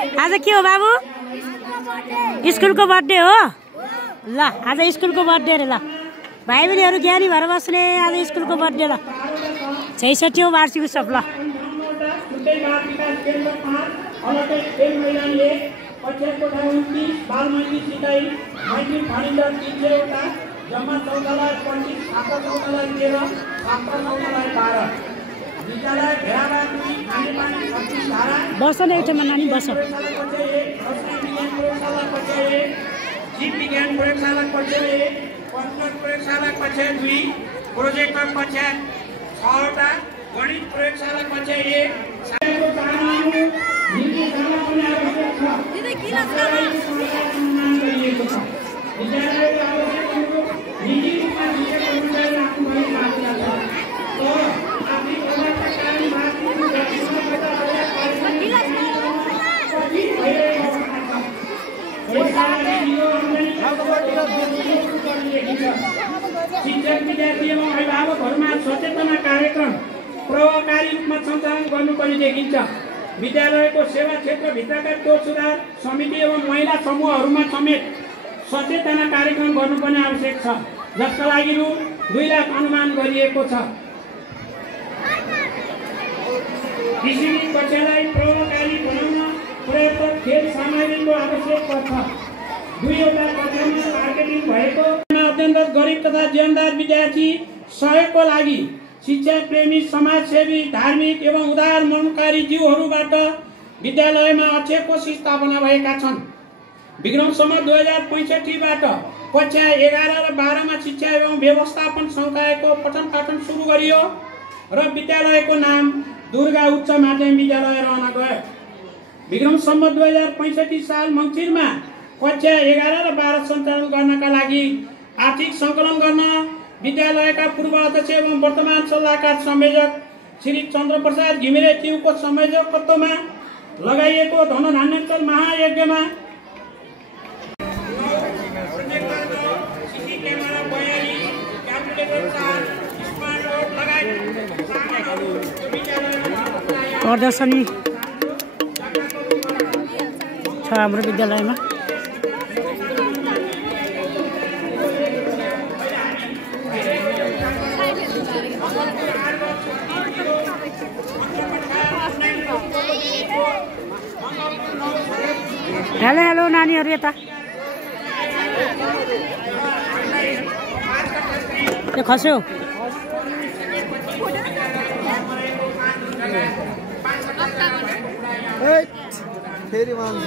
आज के हो बाबु? स्कुलको बर्थडे हो ल। आज स्कुलको बर्थडे रे ल। भाइ बहिनीहरू ज्ञानी भएर बस्ने। आज स्कुलको बर्थडे ल। 66औं वार्षिक उत्सव ल। बस न एउटामा नानी बस। जीव विज्ञान प्रयोगशाला कक्ष 1, कम्प्युटर प्रयोगशाला कक्ष 2, प्रोजेक्टर कक्ष 6वटा, गणित प्रयोगशाला कक्ष 1, साइन्सको कारणहरू निर्देशनले पनि आवश्यक छ। दिदी किन गरिएको छ। विद्यालयको आवश्यकताहरू निजी रूपमा शिक्षक समुदायले आफ्नो भएका आवश्यकता छ। तर आर्थिक अभावका कारण मातृत्व शिक्षक विद्यार्थी एवं अभिभावकहरूमा सचेतना कार्यक्रम प्रभावकारी रूपमा सञ्चालन गर्नुपर्ने देखिन्छ। विद्यालयको सेवा क्षेत्रभित्रका टोक सुधार समिति एवं महिला समूहहरूमा समेत सचेतना कार्यक्रम गर्नुपर्ने आवश्यक छ, जसका लागि रु 2 लाख अनुमान गरिएको छ। कृषि कक्षालाई प्रभावकारी बनाउन पर्याप्त खेल सामग्रीको आवश्यक पर्छ। 2वटा कक्षामा मार्केटिङ भएको अत्यन्त गरिब तथा जीवनदार विद्यार्थी सहयोगको लागि शिक्षा प्रेमी समाजसेवी धार्मिक एवं उदार मनोकारी जीवहरूबाट विद्यालयमा अक्षय कोष स्थापना भएका छन्। विक्रम सम्वत 2065बाट कक्षा 11 र 12मा शिक्षा एवं व्यवस्थापन संकायको पठन पाठन सुरु गरियो र विद्यालयको नाम दुर्गा उच्च माध्यमिक विद्यालय रहन गयो। विक्रम सम्वत 2065 साल मङ्सिरमा कक्षा 11 र 12 सञ्चालन गर्नका लागि आर्थिक सङ्कलन गर्न विद्यालयका पूर्व अध्यक्ष एवं वर्तमान सल्लाहकार संयोजक श्री चन्द्रप्रसाद घिमिरे ज्यूको संयोजकत्वमा लगाइएको धनधान्योत्सव महायज्ञमा प्रदर्शनी छ हाम्रो विद्यालयमा। हेलो हेलो नानीहरू यता त्यो खस्यो। फेरि मान्छ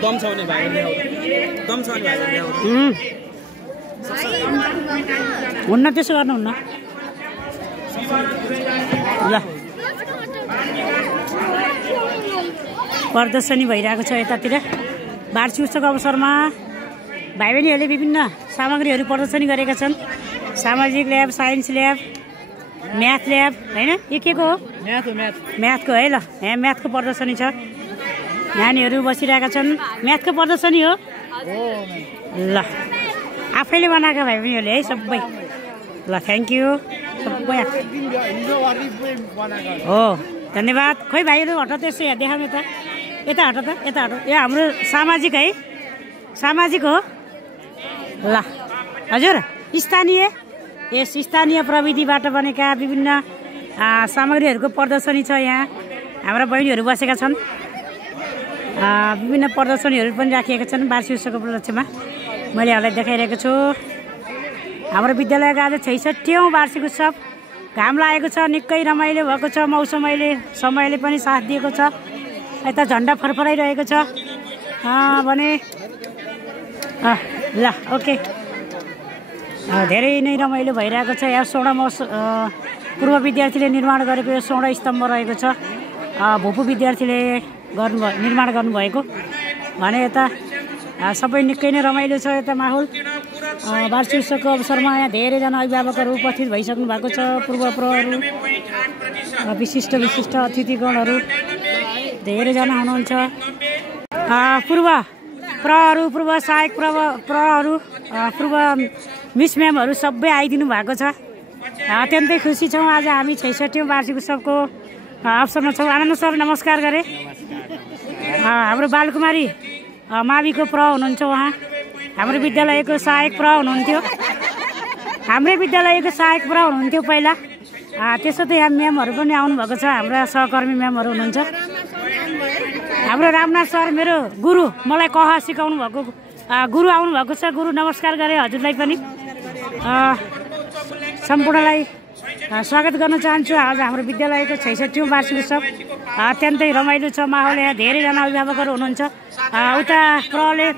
दम छ भने भाइ दम छ भने भाइ हुन्न त्यसो गर्नुहुन्न ल। प्रदर्शनी भइरहेको छ यतातिर। वार्षिक उत्सवको अवसरमा भाइ बहिनीहरूले विभिन्न सामग्रीहरू प्रदर्शनी गरेका छन्। सामाजिक lab, science lab, math lab होइन, यो के को हो? म्याथको है ल। यहाँ म्याथको प्रदर्शनी छ। नानीहरू बसिरहेका छन्। म्याथको प्रदर्शनी हो ल। आफैले बनाएका भाइ बहिनीहरूले है सबै ल। थ्याङ्क यू सबै हो, धन्यवाद। खोइ भाइहरू हट त्यसो यहाँ देखाउनु त, यता हट त, यता हट। यो हाम्रो सामाजिक है, सामाजिक हो ल। हजुर स्थानीय प्रविधिबाट बनेका विभिन्न सामग्रीहरूको प्रदर्शनी छ। यहाँ हाम्रा बहिनीहरू बसेका छन्। विभिन्न प्रदर्शनीहरू पनि राखिएका छन् वार्षिक उत्सवको उपलक्ष्यमा। मैले यहाँलाई देखाइरहेको छु। हाम्रो विद्यालयको आज 66औं वार्षिक उत्सव। घाम लागेको छ, निकै रमाइलो भएको छ। समयले पनि साथ दिएको छ। यता झन्डा फरफराइरहेको छ भने ल। ओके, धेरै नै रमाइलो भइरहेको छ। यहाँ 16 पूर्व विद्यार्थीले निर्माण गरेको यो 16 स्तम्भ रहेको छ। भूपू विद्यार्थीले निर्माण गर्नुभएको भने यता सबै निकै नै रमाइलो छ यता माहौल। वार्षिक उत्सवको अवसरमा यहाँ धेरैजना अभिभावकहरू उपस्थित भइसक्नु भएको छ। पूर्व प्रहहरू, विशिष्ट अतिथिगणहरू धेरैजना हुनुहुन्छ। पूर्व प्रहहरू, पूर्व सहायक प्रहहरू, पूर्व मिस म्यामहरू सबै आइदिनु भएको छ। अत्यन्तै खुसी छौँ। आज हामी 66औं वार्षिक उत्सवको अवसरमा छौँ। आनन्द सर नमस्कार गरे। हाम्रो बालकुमारी माविको प्र हुनुहुन्छ, उहाँ हाम्रो विद्यालयको सहायक प्र हुनुहुन्थ्यो। हाम्रै विद्यालयको सहायक प्र हुनुहुन्थ्यो पहिला। त्यसो त यहाँ म्यामहरू पनि आउनुभएको छ, हाम्रा सहकर्मी म्यामहरू हुनुहुन्छ। हाम्रो रामनाथ सर मेरो गुरु, मलाई कह सिकाउनु भएको गुरु आउनुभएको छ। गुरु नमस्कार गरे हजुरलाई पनि। सम्पूर्णलाई स्वागत गर्न चाहन्छु। आज हाम्रो विद्यालयको 66औं वार्षिक उत्सव अत्यन्तै रमाइलो छ माहौल। यहाँ धेरैजना अभिभावकहरू हुनुहुन्छ। उता प्रले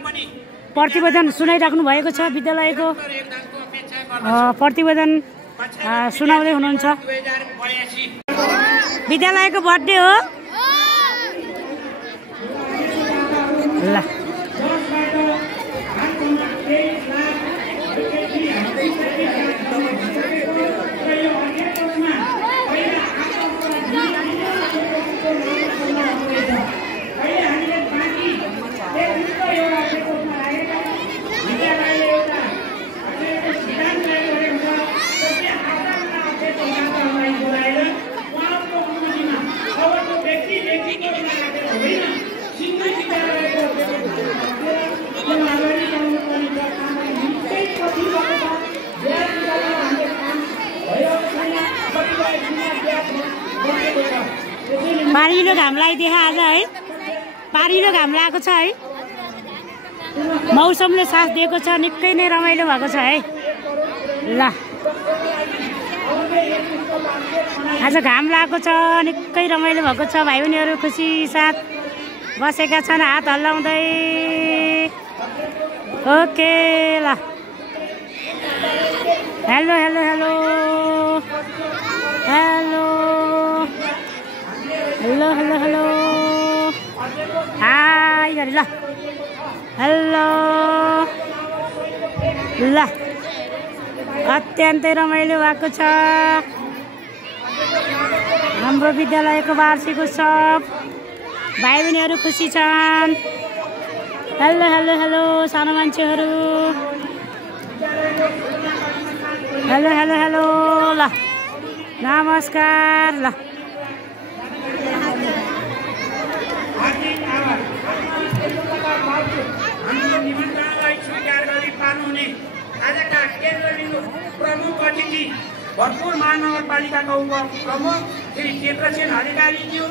प्रतिवेदन सुनाइराख्नु भएको छ। विद्यालयको प्रतिवेदन सुनाउँदै हुनुहुन्छ। विद्यालयको बर्थडे हो ल। पारिलो घामलाई देखा आज है, पारिलो घाम लागेको छ है। मौसमले साथ दिएको छ, निकै नै रमाइलो भएको छ है। ल आज घाम लागेको छ, निकै रमाइलो भएको छ। भाइ बहिनीहरू खुसी साथ बसेका छन्, हात हल्लाउँदै। ओके ल, hello hello hello hello hello hello hello hi गरी ल। हेलो ल, अत्यन्तै रमाइलो भएको छ हाम्रो विद्यालयको वार्षिक उत्सव। भाइ बहिनीहरू खुसी छन्। हेलो हेलो हेलो सानो मान्छेहरू, हेलो हेलो हेलो ल, नमस्कार ल। आजका केन्द्रबिन्दु प्रमुख अतिथि भरतपुर महानगरपालिकाका उपप्रमुख श्री क्षेत्रसेन अधिकारीज्यू,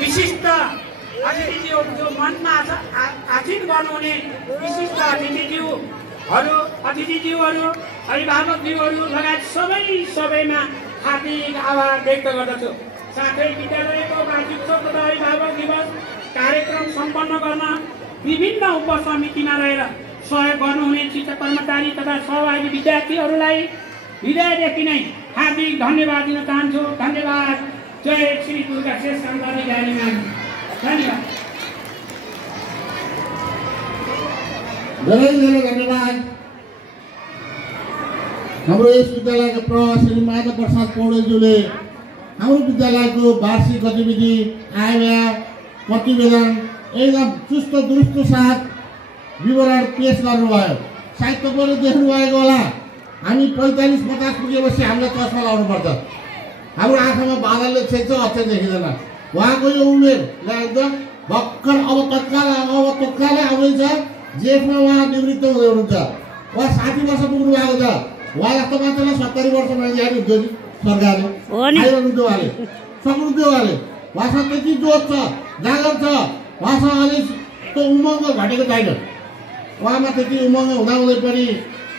विशिष्ट अतिथिज्यू जो मञ्चमा आसीन गर्नुहुने विशिष्ट अतिथिज्यूहरू, अभिभावकज्यूहरू लगायत सबैमा हार्दिक आभार व्यक्त गर्दछु। साथै विद्यालयको वार्षिक उत्सव तथा अभिभावक दिवस कार्यक्रम सम्पन्न गर्न विभिन्न उपसमितिमा रहेर सहयोग गर्नुहुने शिक्षक कर्मचारी तथा सहभागी विद्यार्थीहरूलाई हृदयदेखि नै हार्दिक धन्यवाद दिन चाहन्छु। धन्यवाद। जय श्री दुर्गा शेष अधिकारी म्याम, धन्यवाद। धेरै धेरै धन्यवाद। हाम्रो यस विद्यालयका प्रमुख श्री माधव प्रसाद पौडेलज्यूले हाम्रो विद्यालयको वार्षिक गतिविधि आयव्यय प्रतिवेदन एकदम चुस्त दुरुस्त साथ विवरण पेश गर्नुभयो। सायद तपाईँले देख्नुभएको होला, हामी 45-50 पुगेपछि हामीलाई चस्मा लाउनुपर्छ। हाम्रो आँखामा बादलले छेक्छ, अक्षर देखिँदैन। उहाँको यो उमेरलाई एकदम भर्खर अब तत्कालै आउँदैछ। जेठमा उहाँ निवृत्त हुँदै हुनुहुन्छ। उहाँ 60 वर्ष पुग्नु भएको छ। उहाँ जस्तो मान्छेलाई 70 वर्षमा ल्याइदिन्छ नि सरकारले, आइरहनुहुन्थ्यो उहाँले, सक्नुहुन्थ्यो उहाँले। उहाँसँग त्यति जोड छ, जागर छ। उहाँसँग अहिले त्यो उमङ्ग घटेको छैन। उहाँमा त्यति उमङ्ग हुँदाहुँदै पनि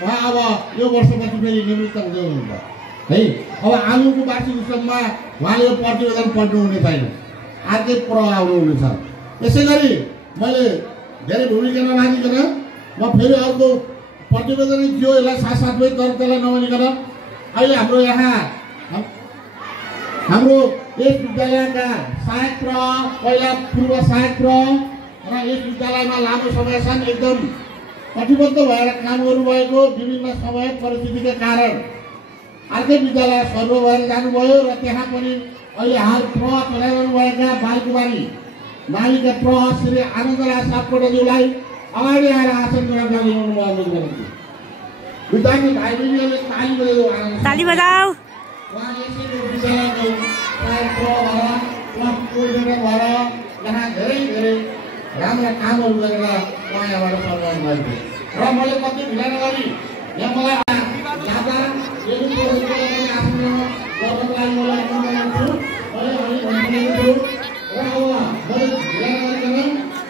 उहाँ अब यो वर्षपछि फेरि निवृत्त हुँदै हुनुहुन्छ है। अब आलुको वार्षिक उत्सवमा उहाँले यो प्रतिवेदन पढ्नुहुने छैन, अर्कै प्र आउनुहुनेछ। यसै गरी मैले धेरै भूमिका नराखिकन म फेरि अर्को प्रतिवेदनै थियो, यसलाई साथसाथमै त्यसलाई नभनिकन अहिले हाम्रो यहाँ हाम्रो यस विद्यालयका सहायक प्र, पहिला पूर्व सहायक प्र, र यस विद्यालयमा लामो समयसम्म एकदम कटिबद्ध भएर काम गर्नुभएको विभिन्न समय परिस्थितिका कारण अर्कै विद्यालय सर्व भएर जानुभयो र त्यहाँ पनि अहिले हाल प्रवाह चलाइरहनुभएका बालकुमारी मालिका प्रवाह श्री आनन्दराज सापकोटाज्यूलाई अगाडि आएर आसन ग्रहण गरिदिनु अनुरोध गर्छु। विद्यार्थी भाइ बहिनीहरूले ताली बजाऊ। उहाँ यसैको विद्यालयको प्राय भएर यहाँ धेरै राम्रा कामहरू गरेर उहाँ यहाँबाट सम्मान गरिदिए र मैले कति ढिला नगरी यहाँ मलाई आफ्नो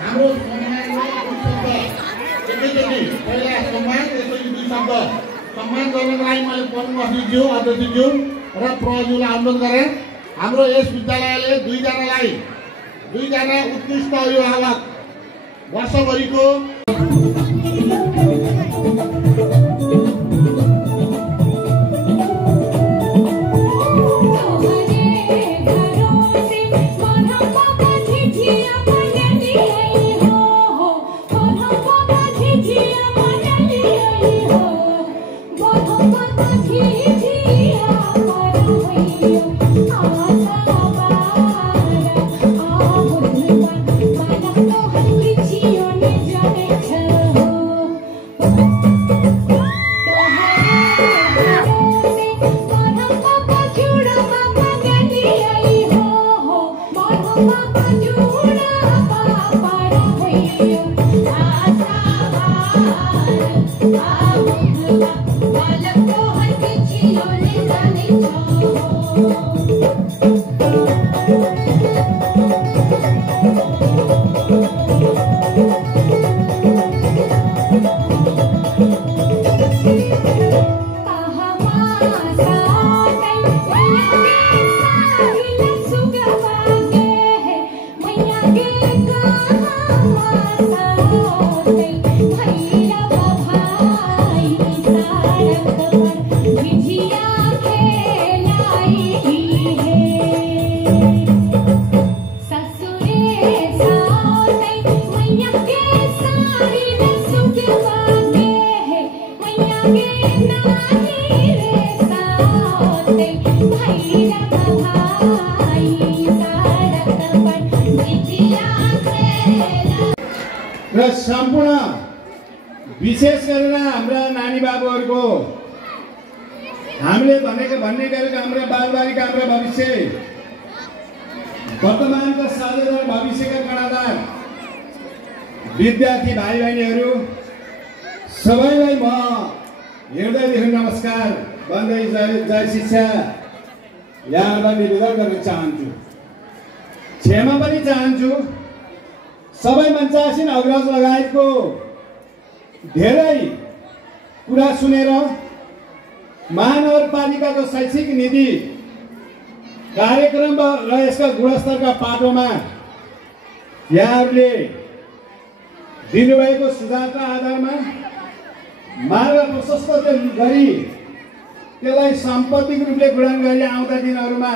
हाम्रो सम्मान गर्नको लागि मैले पद्मश्रीज्यू अध्यक्षज्यू र प्रज्यूलाई अनुरोध गरेँ। हाम्रो यस विद्यालयले दुईजना उत्कृष्ट अभिभावक वर्षभरिको र सम्पूर्ण विशेष गरेर हाम्रा नानी बाबुहरूको हामीले भन्ने गरेको हाम्रा बालबालिका हाम्रा भविष्य वर्तमानको साझेदार भविष्यका कणादार विद्यार्थी भाइ बहिनीहरू सबैलाई म हृदयदेखि नमस्कार भन्दै जय शिक्षा यहाँलाई निवेदन गर्न चाहन्छु। क्षमा पनि चाहन्छु सबै मञ्चासीन अग्रज लगायतको धेरै कुरा सुनेर महानगरपालिकाको शैक्षिक नीति कार्यक्रम र यसका गुणस्तरका पाटोमा यहाँहरूले दिनुभएको सुझावका आधारमा मार्ग प्रशस्त गरी त्यसलाई साम्पत्तिक रूपले ग्रहण गरी आउँदा दिनहरूमा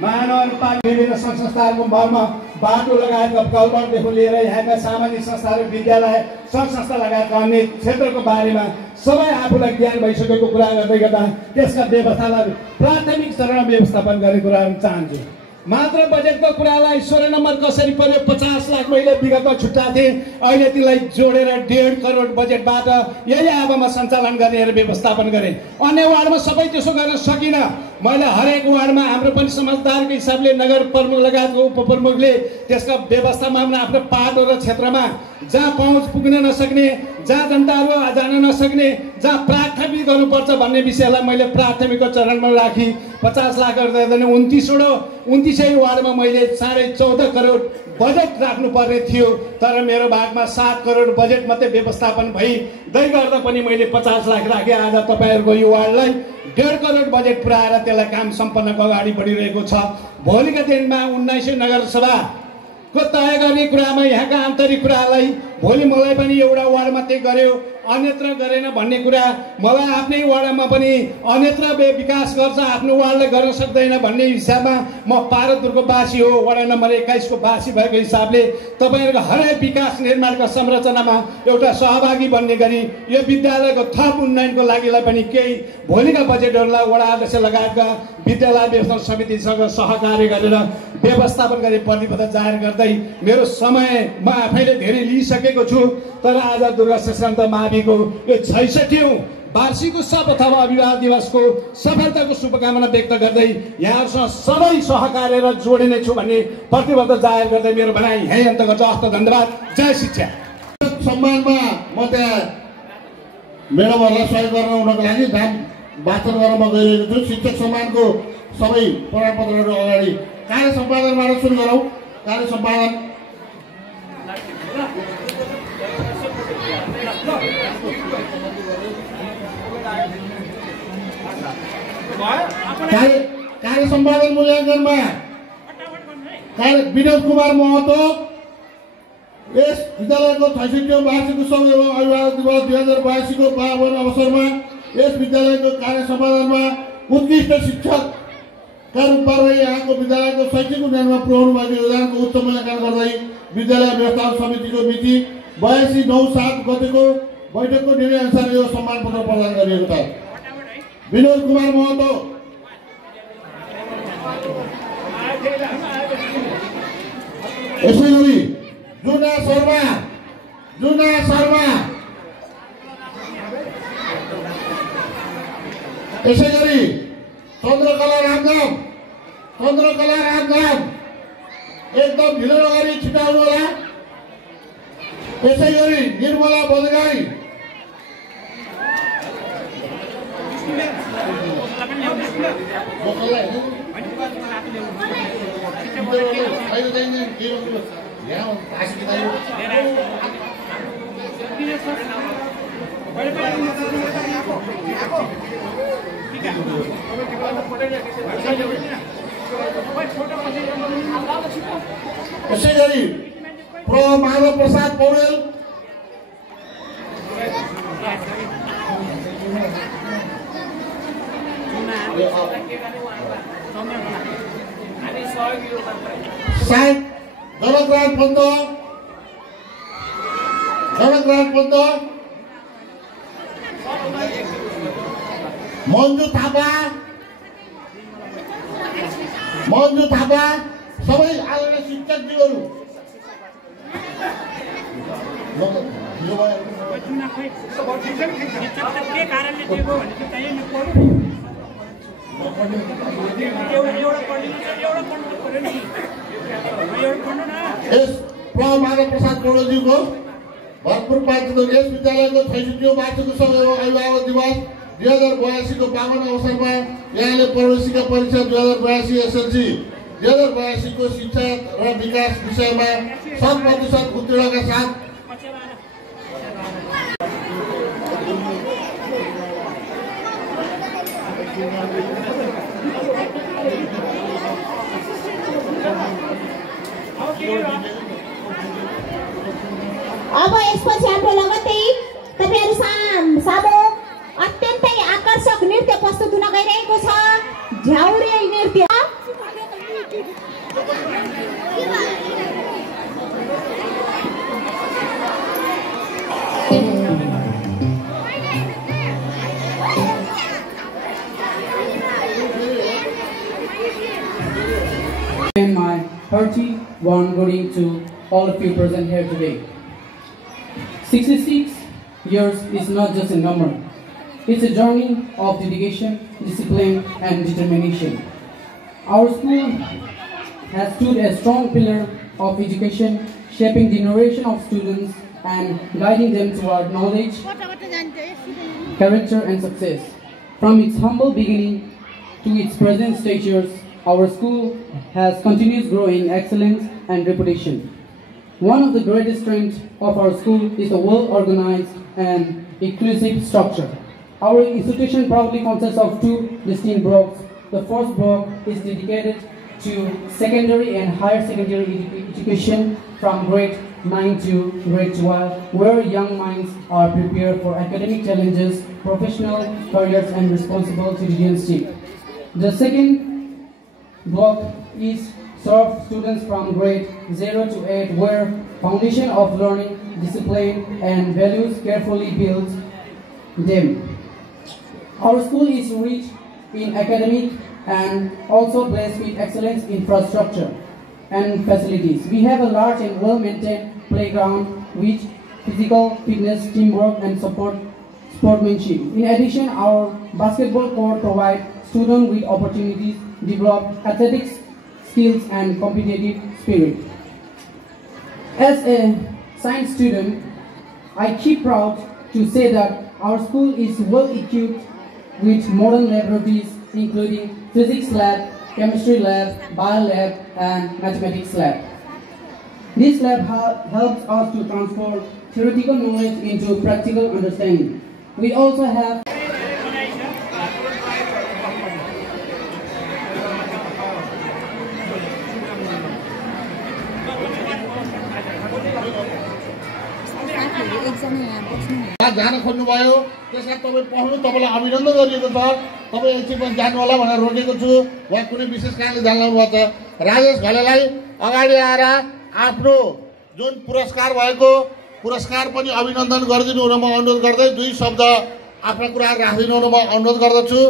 महानगरपालिका विभिन्न सङ्घ संस्थाहरूको मर्म बाटो लगायतका कलबरदेखि लिएर यहाँका सामाजिक संस्थाहरू विद्यालय सङ्घ संस्था लगायतका अन्य क्षेत्रको बारेमा सबै आफूलाई ज्ञान भइसकेको कुरा गर्दै गर्दा त्यसका व्यवस्थालाई प्राथमिक चरणमा व्यवस्थापन गर्ने कुराहरू चाहन्छु। मात्र बजेटको कुरालाई 16 नम्बर कसरी पर्यो 50 लाख मैले विगतमा छुट्याएको थिएँ, अहिले त्यसलाई जोडेर 1.5 करोड बजेटबाट यही आवामा सञ्चालन गर्ने व्यवस्थापन गरेँ। अन्य वार्डमा सबै त्यसो गर्न सकिनँ। मैले हरेक वार्डमा हाम्रो पनि समझदारको हिसाबले नगर प्रमुख लगायतको उपप्रमुखले त्यसका व्यवस्थामा आफ्नो पाटो र क्षेत्रमा जहाँ पहुँच पुग्न नसक्ने, जहाँ जनताहरू जान नसक्ने, जहाँ प्राथमिक गर्नुपर्छ भन्ने विषयलाई मैले प्राथमिकको चरणमा राखी 50 लाख गर्दा 29 वार्डमा मैले 14.5 करोड बजेट राख्नुपर्ने थियो, तर मेरो भागमा 7 करोड बजेट मात्रै व्यवस्थापन भइदै गर्दा पनि मैले 50 लाख राखेँ। आज तपाईँहरूको यो वार्डलाई 1.5 करोड बजेट पुऱ्याएर त्यसलाई काम सम्पन्न अगाडि बढिरहेको छ। भोलिका दिनमा 19 नगरसभाको तय गर्ने कुरामा यहाँका आन्तरिक कुरालाई भोलि मलाई पनि एउटा वार्ड मात्रै गर्यो, अन्यत्र गरेन भन्ने कुरा मलाई आफ्नै वार्डमा पनि अन्यत्र विकास गर्छ आफ्नो वार्डले गर्न सक्दैन भन्ने हिसाबमा म पारदपुरको वासी हो, वडा नम्बर 21 को वासी भएको हिसाबले तपाईँहरूको हरेक विकास निर्माणका संरचनामा एउटा सहभागी बन्ने गरी यो विद्यालयको थप उन्नयनको लागिलाई पनि केही भोलिका बजेटहरूलाई वडा अध्यक्ष लगायतका विद्यालय व्यवस्थापन समितिसँग सहकार्य गरेर व्यवस्थापन गरी प्रतिबद्धता जाहेर गर्दै मेरो समय म आफैले धेरै लिइसकेको छु। तर आज दुर्गा सशन्त माविको यो 66औं वार्षिक उत्सव अथवा अभिवादन दिवसको सफलताको शुभकामना व्यक्त गर्दै यहाँहरूसँग सबै सहकार्य र जोडिने छु भन्ने प्रतिबद्धता जाहेर गर्दै मेरो भनाइ यही अन्त गर्छु। हस्त धन्यवाद। जय शिक्षा। सम्मानमा म त्यहाँ मेडमहरूलाई सहयोग गर्न उनको लागि नाम वाचन गर्न म गइरहेको छु। शिक्षक सम्मानको सबै प्रमाणपत्रहरू अगाडि कार्य सम्पादनबाट सुरु गरौँ। कार्य सम्पादन कार्य सम्पादन मूल्याङ्कनमा विनोद कुमार महतो यस विद्यालयको 66औं वार्षिक उत्सव एवं अभिवादन दिवस 2082 को पावन अवसरमा यस विद्यालयको कार्य सम्पादनमा उत्कृष्ट शिक्षकका रूपमा रही यहाँको विद्यालयको शैक्षिक उन्नयनमा पुर्याउनु भएको योगदानको उच्च मूल्याङ्कन गर्दै विद्यालय व्यवस्थापन समितिको मिति 82/9/7 गतेको बैठकको निर्णय अनुसार यो सम्मान पत्र प्रदान गरिएको छ। विनोद कुमार महतो, यसै गरी जुना शर्मा, यसै गरी चन्द्रकला रामधाम एकदम ढिलो नगरी छिटाउनु होला। यसै गरी निर्मला बदगाई, यसै गरी प्रो माधव प्रसाद पौडेल, साहेब जनकराज पन्त, मन्जु थापा, सबै आदरणीय शिक्षकज्यूहरू यस माधव प्रसाद पौडेलज्यूको भरपूर पारित यस विद्यालयको 66औं वार्षिक उत्सव एवं अभिवादन दिवस 2082 को पावन अवसरमा यहाँले प्रवेशिका परीक्षा 2082 एसएलसी 2082 को शिक्षा र विकास विषयमा 100% उत्तीर्णका साथ अब यसपछि हाम्रो लगत्तै तपाईहरु सामु अत्यन्तै आकर्षक नृत्य प्रस्तुत हुन गइरहेको छ। झ्याउरे नृत्य। My hearty warm greeting to all of you present here today. 66 years is not just a number. It's a journey of dedication, discipline, and determination. Our school has stood a strong pillar of education, shaping the generation of students and guiding them toward knowledge, character, and success. From its humble beginning to its present stature, our school has continued growing excellence and reputation. One of the greatest strengths of our school is the well-organized and inclusive structure. Our institution proudly consists of 2 distinct blocks. The first block is dedicated to secondary and higher secondary education from grade 9 to grade 12, where young minds are prepared for academic challenges, professional careers, and responsible citizenship. The second block is serve students from grade 0 to 8, where foundation of learning, discipline, and values carefully build them. Our school is rich in academic and also blessed with excellent infrastructure and facilities. We have a large and well-maintained playground with physical fitness, teamwork, and sportsmanship. In addition, our basketball court provides students with opportunities to develop athletics skills and competitive spirit. As a science student, I keep proud to say that our school is well equipped with modern laboratories including physics lab, chemistry lab, bio lab, and mathematics lab. This lab helps us to transfer theoretical knowledge into practical understanding. We also have जान खोज्नुभयो त्यसमा तपाईँ पढ्नु तपाईँलाई अभिनन्दन गरिएको छ। तपाईँ एकछिन पनि जानु होला भनेर रोकेको छु। उहाँ कुनै विशेष कारणले जानु भएको छ। राजेश घलेलाई अगाडि आएर आफ्नो जुन पुरस्कार भएको पुरस्कार पनि अभिनन्दन गरिदिनु हुन म अनुरोध गर्दै दुई शब्द आफ्ना कुराहरू राखिदिनु हुन म अनुरोध गर्दछु।